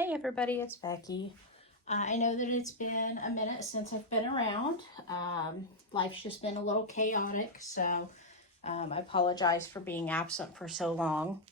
Hey everybody, it's Becky. I know that it's been a minute since I've been around. Life's just been a little chaotic, so I apologize for being absent for so long.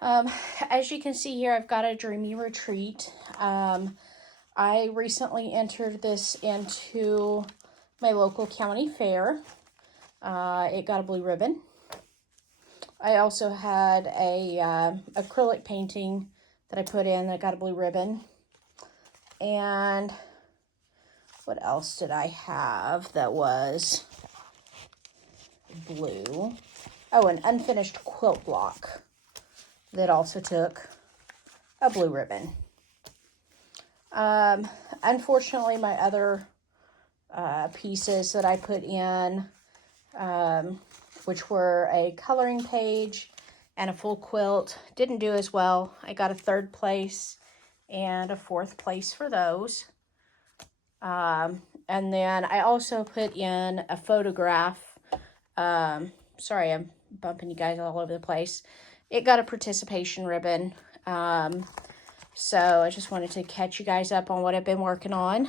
As you can see here, I've got a Dreamy Retreat. I recently entered this into my local county fair. It got a blue ribbon. I also had a acrylic painting that I put in that got a blue ribbon. And what else did I have that was blue? Oh, an unfinished quilt block that also took a blue ribbon. Unfortunately, my other pieces that I put in, which were a coloring page and a full quilt, didn't do as well. I got a 3rd place and a 4th place for those. And then I also put in a photograph. Sorry, I'm bumping you guys all over the place. It got a participation ribbon. So I just wanted to catch you guys up on what I've been working on.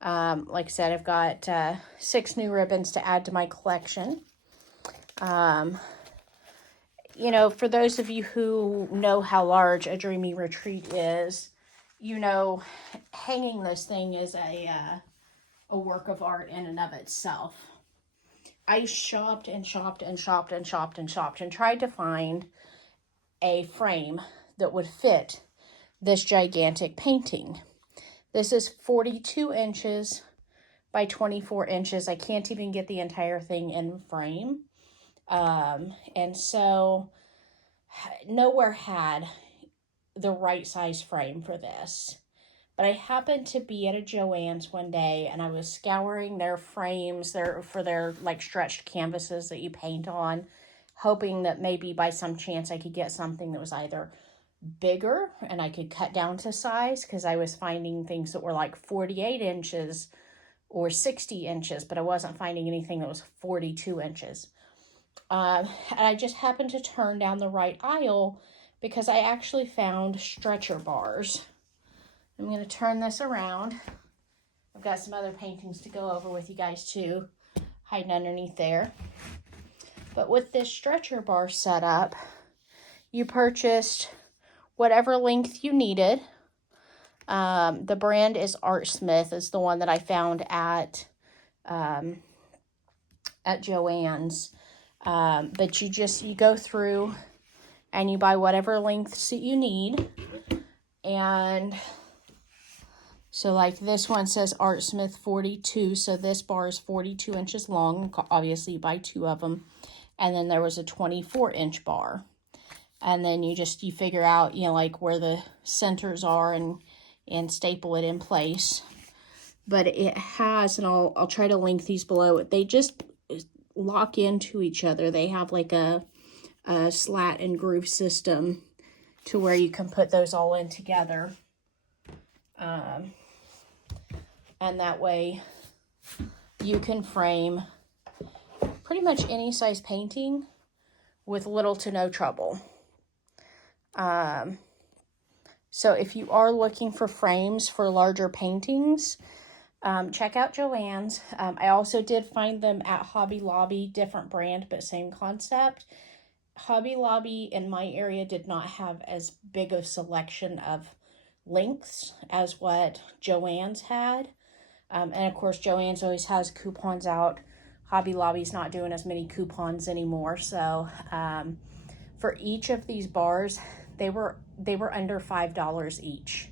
Like I said, I've got 6 new ribbons to add to my collection. You know, for those of you who know how large a Dreamy Retreat is, you know, hanging this thing is a work of art in and of itself. I shopped and shopped and shopped and shopped and shopped and tried to find a frame that would fit this gigantic painting. This is 42 inches by 24 inches. I can't even get the entire thing in frame. And so nowhere had the right size frame for this. But I happened to be at a Joann's one day and I was scouring their frames for their like stretched canvases that you paint on, hoping that maybe by some chance I could get something that was either bigger and I could cut down to size, because I was finding things that were like 48 inches or 60 inches, but I wasn't finding anything that was 42 inches. And I just happened to turn down the right aisle because I actually found stretcher bars. I'm going to turn this around. I've got some other paintings to go over with you guys too, hiding underneath there. But with this stretcher bar setup, you purchased whatever length you needed. The brand is Artsmith, is the one that I found at Joann's. But you go through and you buy whatever lengths that you need. And so like this one says Artsmith 42. So this bar is 42 inches long. Obviously you buy 2 of them. And then there was a 24-inch bar. And then you figure out, you know, like where the centers are and staple it in place. But it has, and I'll try to link these below. They just lock into each other. They have like a slat and groove system to where you can put those all in together. And that way you can frame pretty much any size painting with little to no trouble. So if you are looking for frames for larger paintings, check out Joann's. I also did find them at Hobby Lobby, different brand, but same concept. Hobby Lobby in my area did not have as big of selection of lengths as what Joann's had. And of course, Joann's always has coupons out. Hobby Lobby's not doing as many coupons anymore. So for each of these bars, they were under $5 each.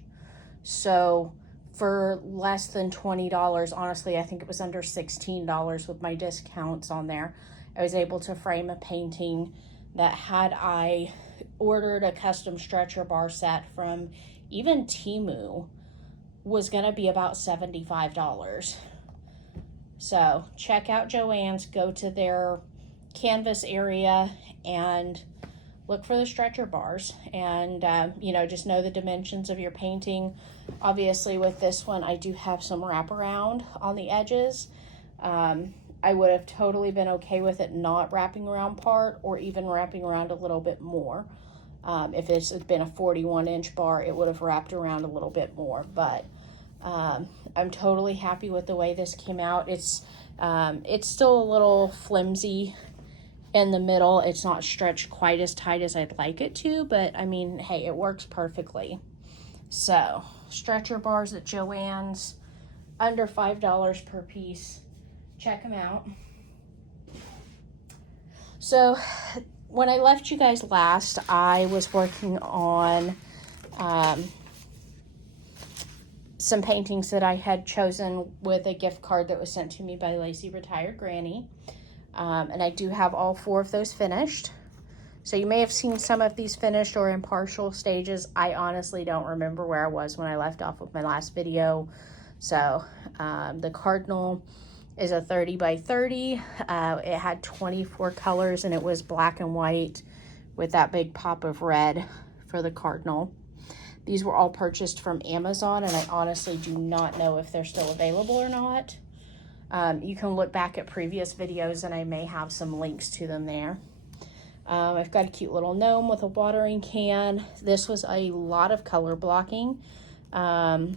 So for less than $20, honestly, I think it was under $16 with my discounts on there, I was able to frame a painting that, had I ordered a custom stretcher bar set from even Temu, was going to be about $75. So check out Joann's, go to their canvas area and look for the stretcher bars, and you know, just know the dimensions of your painting. Obviously with this one, I do have some wraparound on the edges. I would have totally been okay with it not wrapping around part, or even wrapping around a little bit more. If this had been a 41-inch bar, it would have wrapped around a little bit more, but I'm totally happy with the way this came out. It's still a little flimsy in the middle. It's not stretched quite as tight as I'd like it to, but I mean, hey, it works perfectly. So, stretcher bars at Joann's, under $5 per piece. Check them out. So, when I left you guys last, I was working on some paintings that I had chosen with a gift card that was sent to me by Lacey Retired Granny. And I do have all 4 of those finished. So you may have seen some of these finished or in partial stages. I honestly don't remember where I was when I left off with my last video. So the Cardinal is a 30 by 30. It had 24 colors and it was black and white with that big pop of red for the Cardinal. These were all purchased from Amazon, and I honestly do not know if they're still available or not. You can look back at previous videos and I may have some links to them there. I've got a cute little gnome with a watering can. This was a lot of color blocking. And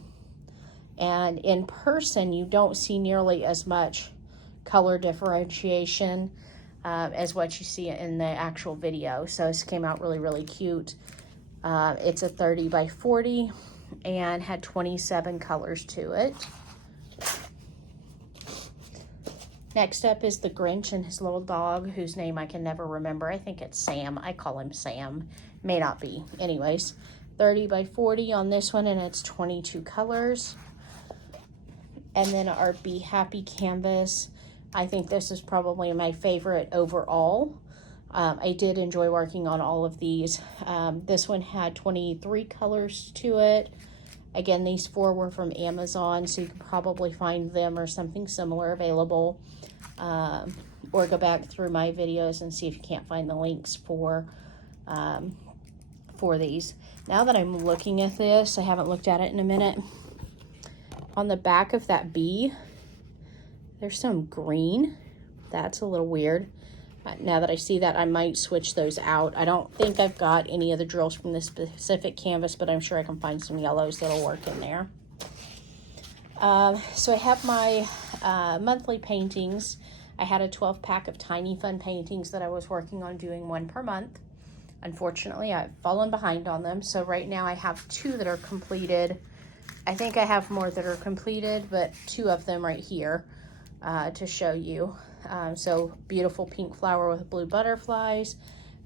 in person, you don't see nearly as much color differentiation as what you see in the actual video. So this came out really, really cute. It's a 30 by 40 and had 27 colors to it. Next up is the Grinch and his little dog, whose name I can never remember. I think it's Sam. I call him Sam. May not be. Anyways, 30 by 40 on this one, and it's 22 colors. And then our Be Happy canvas. I think this is probably my favorite overall. I did enjoy working on all of these. This one had 23 colors to it. Again, these 4 were from Amazon, so you can probably find them or something similar available. Or go back through my videos and see if you can't find the links for these. Now that I'm looking at this, I haven't looked at it in a minute. On the back of that bee, there's some green. That's a little weird. Now that I see that, I might switch those out. I don't think I've got any of the drills from this specific canvas, but I'm sure I can find some yellows that'll work in there. So I have my monthly paintings. I had a 12-pack of Tiny Fun paintings that I was working on doing 1 per month. Unfortunately, I've fallen behind on them, so right now I have 2 that are completed. I think I have more that are completed, but 2 of them right here to show you. So beautiful pink flower with blue butterflies,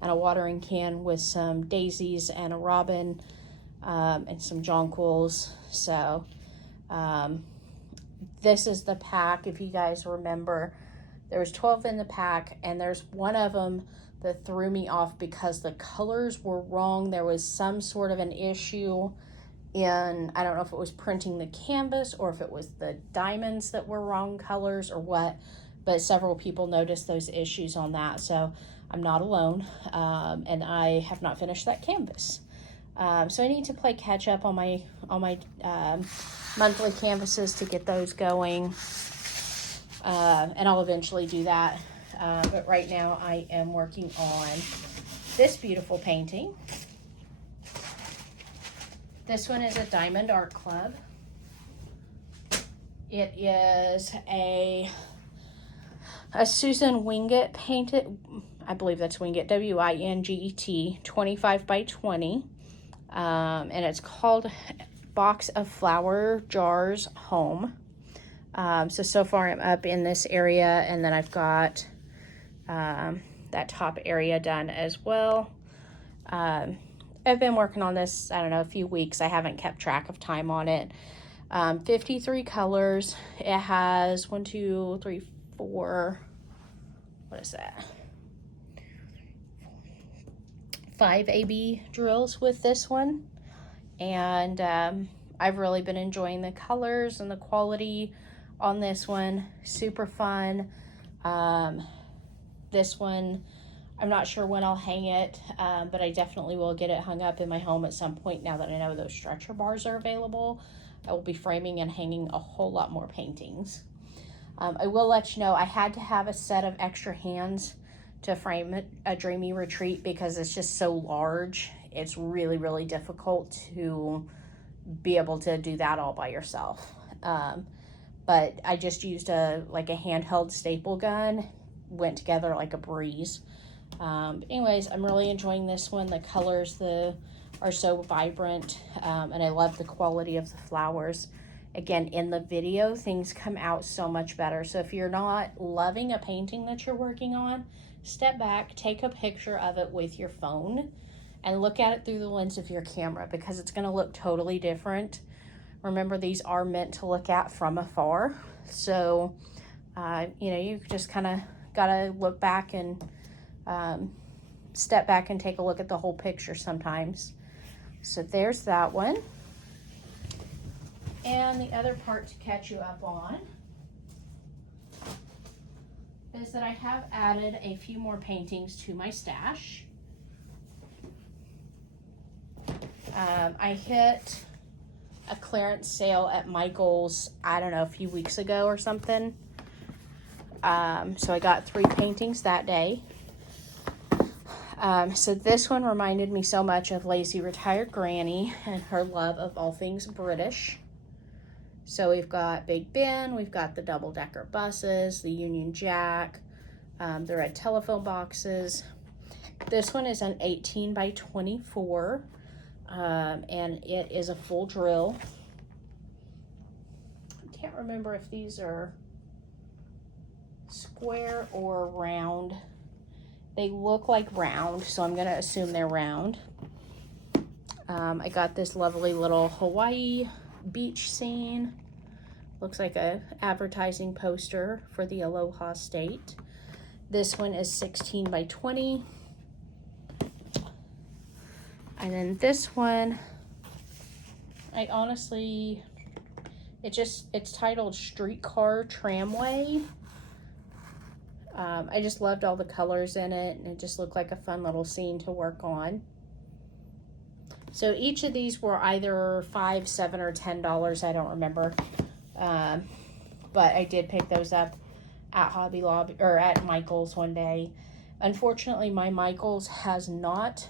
and a watering can with some daisies and a robin, and some jonquils. So this is the pack. If you guys remember, there was 12 in the pack, and there's one of them that threw me off because the colors were wrong. There was some sort of an issue in, I don't know if it was printing the canvas or if it was the diamonds that were wrong colors or what, but several people noticed those issues on that. So I'm not alone, and I have not finished that canvas. So I need to play catch up on my monthly canvases to get those going, and I'll eventually do that. But right now I am working on this beautiful painting. This one is a Diamond Art Club. It is a Susan Winget painted, I believe that's Winget, W-I-N-G-E-T, 25 by 20. And it's called Box of Flower Jars Home. So far I'm up in this area, and then I've got that top area done as well. I've been working on this, I don't know, a few weeks. I haven't kept track of time on it. 53 colors. It has 1, 2, 3, 4, what is that? 5 AB drills with this one. And I've really been enjoying the colors and the quality on this one. Super fun. This one, I'm not sure when I'll hang it, but I definitely will get it hung up in my home at some point now that I know those stretcher bars are available. I will be framing and hanging a whole lot more paintings. I will let you know, I had to have a set of extra hands to frame a Dreamy Retreat because it's just so large it's really, really difficult to be able to do that all by yourself. But I just used a handheld staple gun, went together like a breeze. Anyways, I'm really enjoying this one. The colors are so vibrant, and I love the quality of the flowers. Again, in the video, things come out so much better. So if you're not loving a painting that you're working on, step back, take a picture of it with your phone, and look at it through the lens of your camera, because it's going to look totally different. Remember, these are meant to look at from afar. So, you just kind of got to look back and step back and take a look at the whole picture sometimes. So there's that one. And the other part to catch you up on is that I have added a few more paintings to my stash. I hit a clearance sale at Michael's, I don't know, a few weeks ago or something. So I got 3 paintings that day. So this one reminded me so much of Lazy Retired Granny and her love of all things British. So we've got Big Ben, we've got the double-decker buses, the Union Jack, the red telephone boxes. This one is an 18 by 24, and it is a full drill. I can't remember if these are square or round. They look like round, so I'm going to assume they're round. I got this lovely little Hawaii beach scene. Looks like a advertising poster for the Aloha State. This one is 16 by 20. And then this one, I honestly, it's titled Streetcar Tramway. I just loved all the colors in it, and it just looked like a fun little scene to work on. So each of these were either $5, $7, or $10. I don't remember. But I did pick those up at Hobby Lobby, or at Michael's one day. Unfortunately, my Michael's has not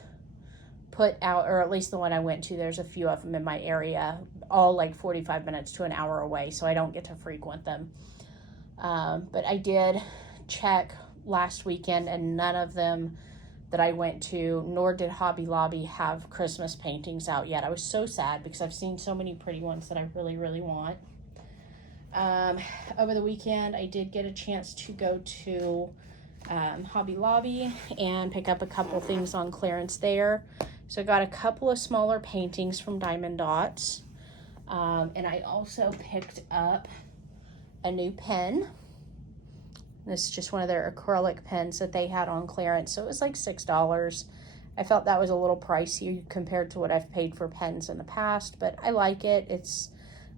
put out, or at least the one I went to, there's a few of them in my area, all like 45 minutes to an hour away, so I don't get to frequent them. But I did check last weekend, and none of them that I went to, nor did Hobby Lobby, have Christmas paintings out yet. I was so sad because I've seen so many pretty ones that I really, really want. Over the weekend, I did get a chance to go to Hobby Lobby and pick up a couple things on clearance there. So I got a couple of smaller paintings from Diamond Dots. And I also picked up a new pen. This is just one of their acrylic pens that they had on clearance. So it was like $6. I felt that was a little pricey compared to what I've paid for pens in the past, but I like it. It's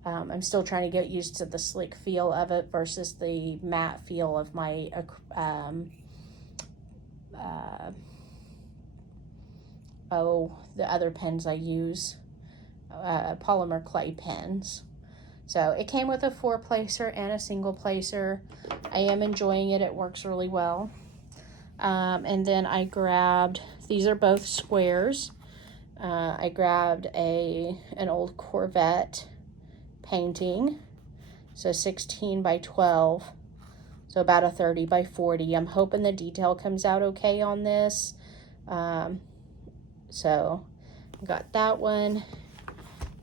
I'm still trying to get used to the slick feel of it versus the matte feel of my the other pens I use, polymer clay pens. So it came with a 4-placer and a single placer. I am enjoying it. It works really well. And then I grabbed, these are both squares. I grabbed an old Corvette painting. So 16 by 12. So about a 30 by 40. I'm hoping the detail comes out okay on this. So I got that one.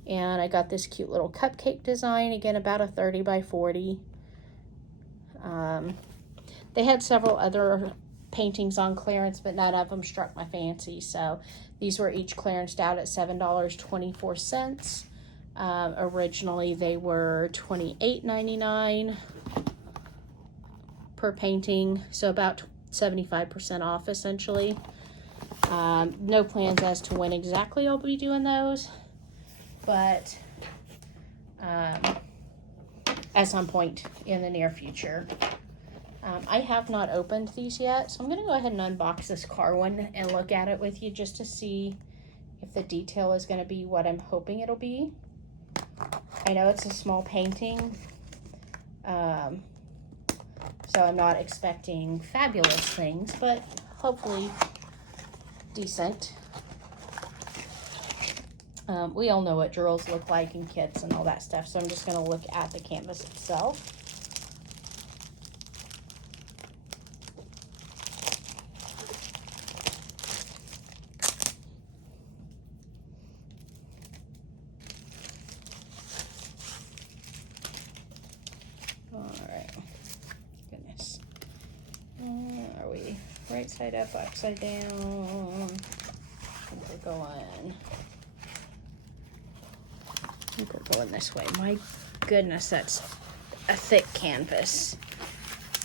And I got this cute little cupcake design, again, about a 30 by 40. They had several other paintings on clearance, but none of them struck my fancy. So these were each clearanced out at $7.24. Originally, they were $28.99 per painting, so about 75% off, essentially. No plans as to when exactly I'll be doing those, but at some point in the near future. I have not opened these yet, so I'm going to go ahead and unbox this car one and look at it with you just to see if the detail is going to be what I'm hoping it'll be. I know it's a small painting, so I'm not expecting fabulous things, but hopefully decent. We all know what drills look like in kits and all that stuff, so I'm just going to look at the canvas itself. Alright, goodness. Are we right side up, upside down? I think we're going... I think we're going this way. My goodness, that's a thick canvas.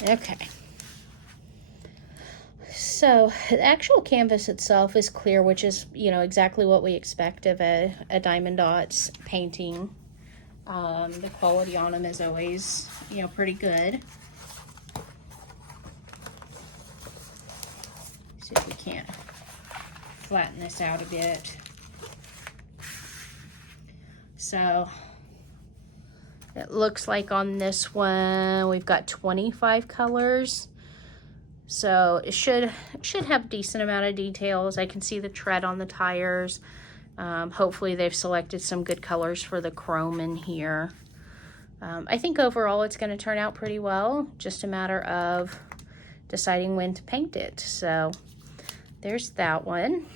Okay. So the actual canvas itself is clear, which is, you know, exactly what we expect of a Diamond Dots painting. The quality on them is always, you know, pretty good. See if we can't flatten this out a bit. So it looks like on this one we've got 25 colors. So it should have a decent amount of details. I can see the tread on the tires. Hopefully they've selected some good colors for the chrome in here. I think overall it's going to turn out pretty well. Just a matter of deciding when to paint it. So there's that one.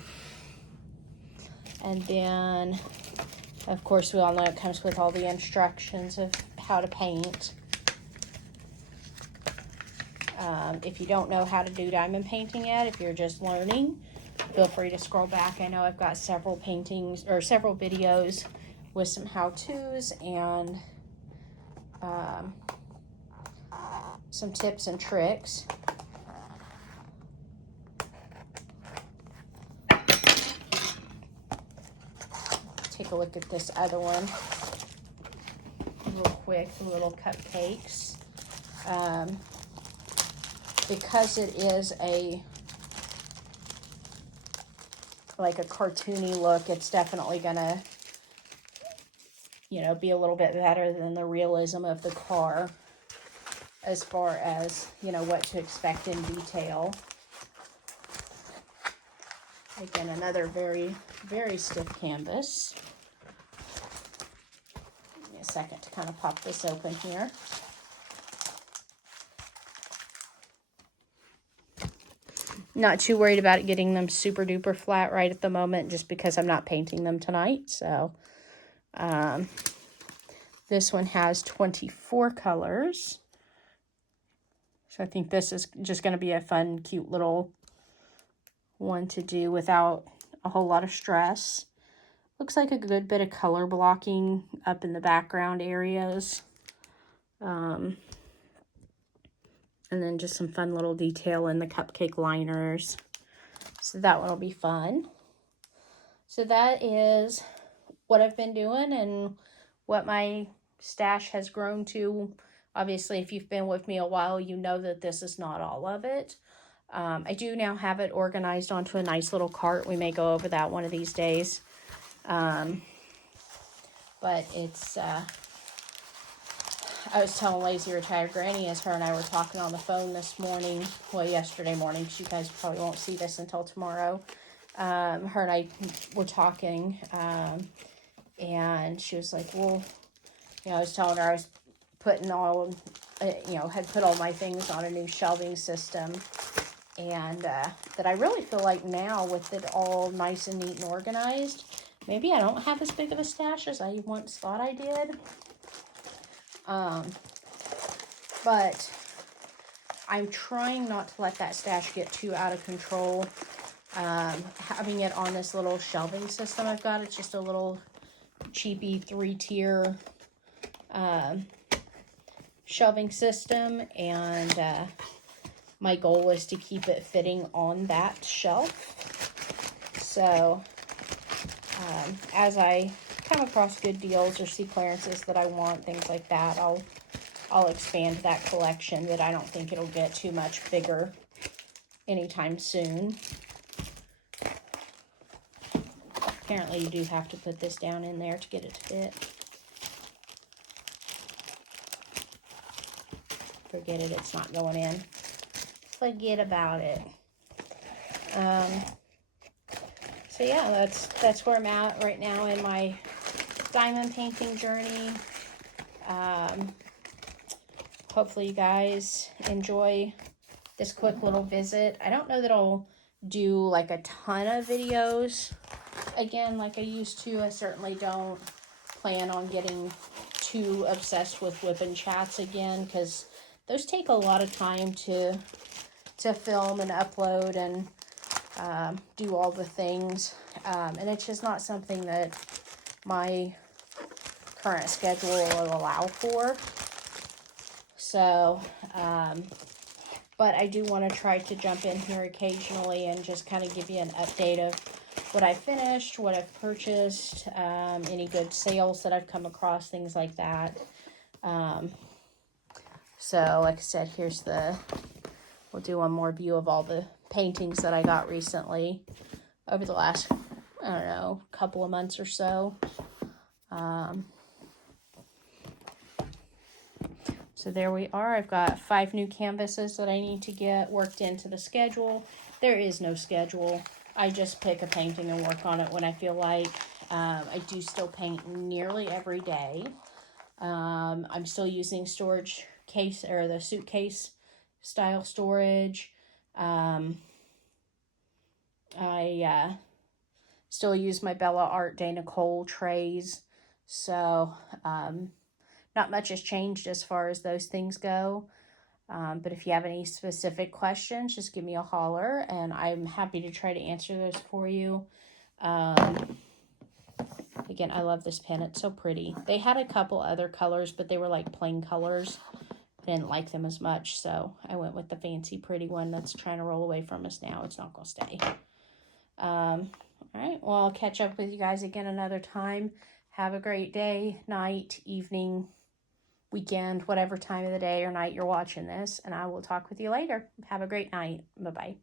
And then, of course, we all know it comes with all the instructions of how to paint. If you don't know how to do diamond painting yet, if you're just learning, feel free to scroll back. I know I've got several paintings or several videos with some how-tos and some tips and tricks. Take a look at this other one real quick, the little cupcakes. Because it is like a cartoony look, it's definitely gonna, you know, be a little bit better than the realism of the car as far as, you know, what to expect in detail. Again, another very, very stiff canvas. Give me a second to kind of pop this open here. Not too worried about it getting them super duper flat right at the moment, just because I'm not painting them tonight. So this one has 24 colors. So I think this is just going to be a fun, cute little one to do without a whole lot of stress. Looks like a good bit of color blocking up in the background areas. And then just some fun little detail in the cupcake liners. So that one will be fun. So that is what I've been doing and what my stash has grown to. Obviously, if you've been with me a while, you know that this is not all of it. I do now have it organized onto a nice little cart. We may go over that one of these days. But it's... I was telling Lazy Retired Granny as her and I were talking on the phone this morning, well, yesterday morning, because you guys probably won't see this until tomorrow. Her and I were talking, and she was like, well, you know, I was telling her I was putting all, you know, had put all my things on a new shelving system, and that I really feel like now with it all nice and neat and organized, maybe I don't have as big of a stash as I once thought I did. But I'm trying not to let that stash get too out of control. Having it on this little shelving system I've got, it's just a little cheapy 3-tier shelving system, and my goal is to keep it fitting on that shelf. So as I come across good deals or see clearances that I want, things like that, I'll expand that collection, but I don't think it'll get too much bigger anytime soon. Apparently you do have to put this down in there to get it to fit. Forget it, it's not going in. Forget about it. So yeah, that's where I'm at right now in my diamond painting journey. Hopefully you guys enjoy this quick little visit. I don't know that I'll do like a ton of videos again like I used to. I certainly don't plan on getting too obsessed with whipping chats again, because those take a lot of time to film and upload and do all the things, and it's just not something that my current schedule will allow for. So but I do want to try to jump in here occasionally and just kind of give you an update of what I finished, what I've purchased, any good sales that I've come across, things like that. So like I said, we'll do one more view of all the paintings that I got recently over the last, I don't know, couple of months or so. So there we are. I've got 5 new canvases that I need to get worked into the schedule. There is no schedule. I just pick a painting and work on it when I feel like. I do still paint nearly every day. I'm still using storage case, or the suitcase style storage. I still use my Bella Art Dana Cole trays. So not much has changed as far as those things go. But if you have any specific questions, just give me a holler, and I'm happy to try to answer those for you. Again, I love this pen. It's so pretty. They had a couple other colors, but they were like plain colors. I didn't like them as much, so I went with the fancy pretty one that's trying to roll away from us now. It's not going to stay. All right, well, I'll catch up with you guys again another time. Have a great day, night, evening, weekend, whatever time of the day or night you're watching this, and I will talk with you later. Have a great night. Bye-bye.